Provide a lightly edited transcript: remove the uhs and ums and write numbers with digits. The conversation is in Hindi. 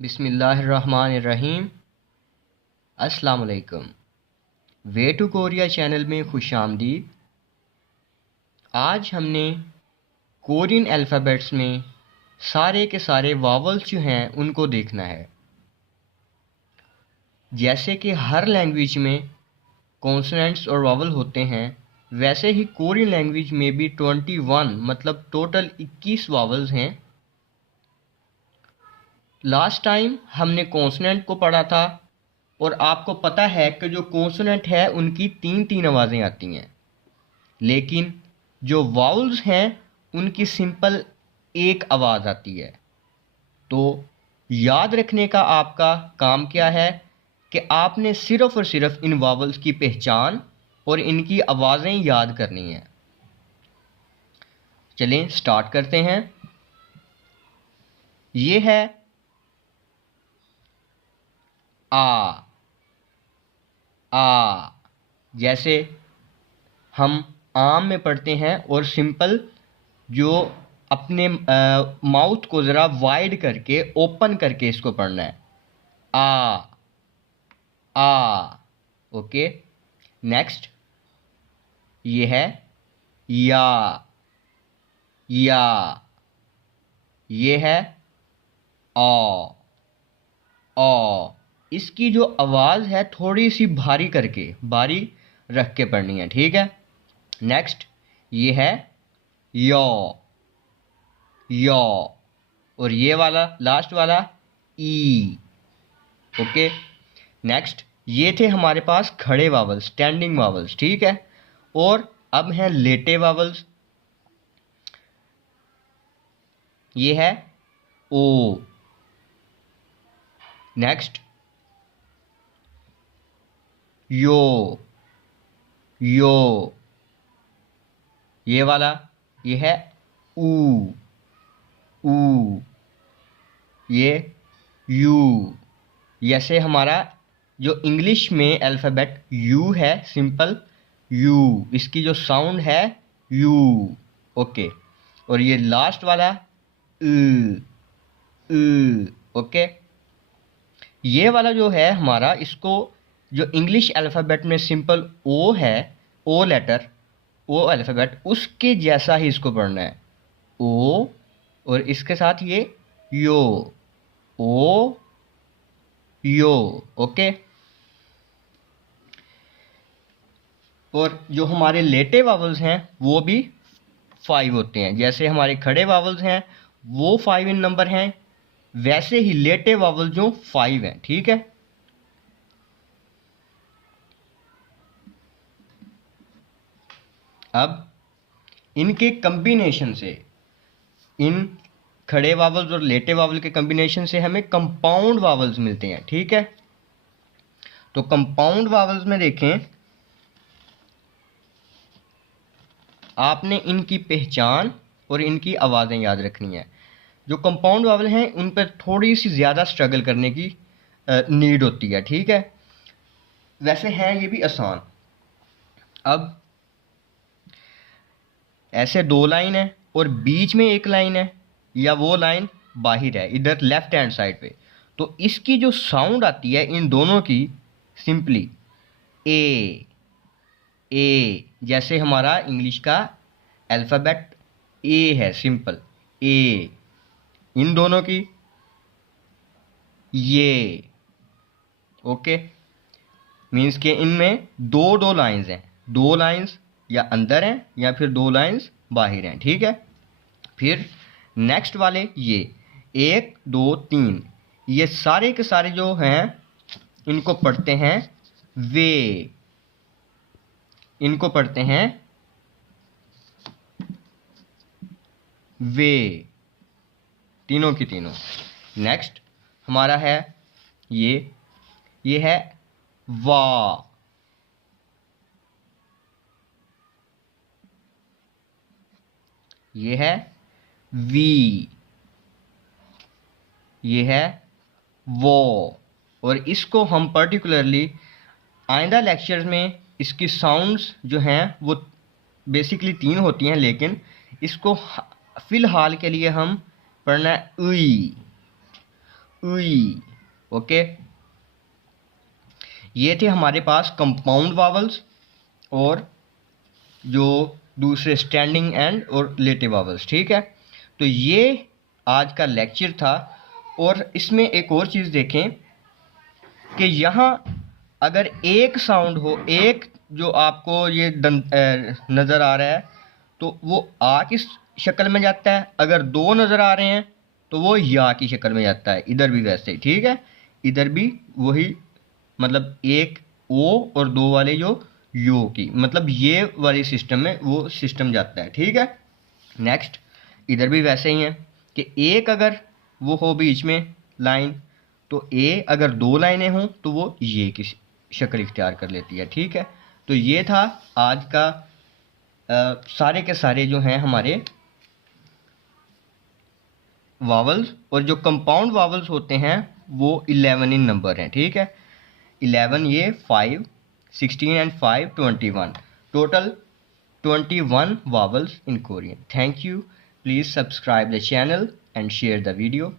बिस्मिल्लाहिर्रहमानिर्रहीम। अस्सलाम वालेकुम। वे टू कोरिया चैनल में खुश आमदीद। आज हमने कोरियन अल्फ़ाबेट्स में सारे के सारे वावल्स जो हैं उनको देखना है। जैसे कि हर लैंग्वेज में कॉन्सोनेंट्स और वावल होते हैं, वैसे ही कोरियन लैंग्वेज में भी 21 मतलब टोटल 21 वावल्स हैं। लास्ट टाइम हमने कॉन्सोनेंट को पढ़ा था और आपको पता है कि जो कॉन्सोनेंट है उनकी तीन तीन आवाज़ें आती हैं, लेकिन जो वाउल्स हैं उनकी सिंपल एक आवाज़ आती है। तो याद रखने का आपका काम क्या है कि आपने सिर्फ़ और सिर्फ इन वावल्स की पहचान और इनकी आवाज़ें याद करनी हैं। चलें स्टार्ट करते हैं। ये है आ। जैसे हम आम में पढ़ते हैं और सिंपल जो अपने माउथ को ज़रा वाइड करके ओपन करके इसको पढ़ना है। आ। ओके, नेक्स्ट ये है या। ये है ओ। इसकी जो आवाज़ है थोड़ी सी भारी करके भारी रख के पढ़नी है, ठीक है। नेक्स्ट ये है यो। और ये वाला लास्ट वाला ई। ओके, नेक्स्ट ये थे हमारे पास खड़े वावल्स, स्टैंडिंग वावल्स, ठीक है। और अब हैं लेटे वावल्स। ये है ओ। नेक्स्ट यो। ये वाला ये है ऊ। ये यू। जैसे हमारा जो इंग्लिश में अल्फ़ाबेट यू है, सिंपल यू, इसकी जो साउंड है यू। ओके, और ये लास्ट वाला ओके। ये वाला जो है हमारा, इसको जो इंग्लिश अल्फ़ाबेट में सिंपल ओ है, ओ लेटर, ओ अल्फ़ाबेट, उसके जैसा ही इसको पढ़ना है। ओ और इसके साथ ये यो। ओ यो। ओके, और जो हमारे लेटे वावल्स हैं वो भी 5 होते हैं। जैसे हमारे खड़े वावल्स हैं वो 5 इन नंबर हैं, वैसे ही लेटे वावल जो 5 हैं, ठीक है। अब इनके कम्बिनेशन से, इन खड़े वावल्स और लेटे वावल के कम्बिनेशन से हमें कंपाउंड वावल्स मिलते हैं, ठीक है। तो कंपाउंड वावल्स में देखें, आपने इनकी पहचान और इनकी आवाज़ें याद रखनी है। जो कंपाउंड वावल हैं उन पर थोड़ी सी ज़्यादा स्ट्रगल करने की नीड होती है, ठीक है। वैसे हैं ये भी आसान। अब ऐसे 2 लाइन है और बीच में एक लाइन है, या वो लाइन बाहर है इधर लेफ्ट हैंड साइड पे, तो इसकी जो साउंड आती है इन दोनों की सिंपली ए। जैसे हमारा इंग्लिश का अल्फ़ाबेट ए है, सिंपल ए। इन दोनों की ये। ओके, मीन्स के इनमें दो लाइंस हैं, 2 लाइंस या अंदर हैं या फिर 2 लाइंस बाहर हैं, ठीक है। फिर नेक्स्ट वाले ये 1 2 3, ये सारे के सारे जो हैं इनको पढ़ते हैं वे। इनको पढ़ते हैं वे, तीनों की तीनों। नेक्स्ट हमारा है ये है वा। ये है वी। ये है वो। और इसको हम पर्टिकुलरली आइंदा लेक्चर्स में इसकी साउंड्स जो हैं वो बेसिकली 3 होती हैं, लेकिन इसको फ़िलहाल के लिए हम पढ़ना है उई। उई। ओके, ये थे हमारे पास कंपाउंड वावल्स और जो दूसरे स्टैंडिंग एंड और रिलेटिव वावल्स। ठीक है, तो ये आज का लेक्चर था। और इसमें एक और चीज़ देखें कि यहाँ अगर एक साउंड हो, एक जो आपको ये नज़र आ रहा है, तो वो आ की शक्ल में जाता है। अगर दो नज़र आ रहे हैं तो वो या की शक्ल में जाता है। इधर भी वैसे ही, ठीक है, इधर भी वही, मतलब एक ओ और दो वाले जो यो की, मतलब ये वाली सिस्टम में वो सिस्टम जाता है। ठीक है, नेक्स्ट इधर भी वैसे ही है कि एक अगर वो हो बीच में लाइन, तो ए अगर दो लाइनें हों तो वो ये की शक्ल इख्तियार कर लेती है। ठीक है, तो ये था आज का सारे के सारे जो हैं हमारे वावल्स। और जो कंपाउंड वावल्स होते हैं वो 11 इन नंबर हैं। ठीक है, 11 ये 5, 16 and 5 21, total 21 vowels in Korean. Thank you. Please subscribe the channel and share the video.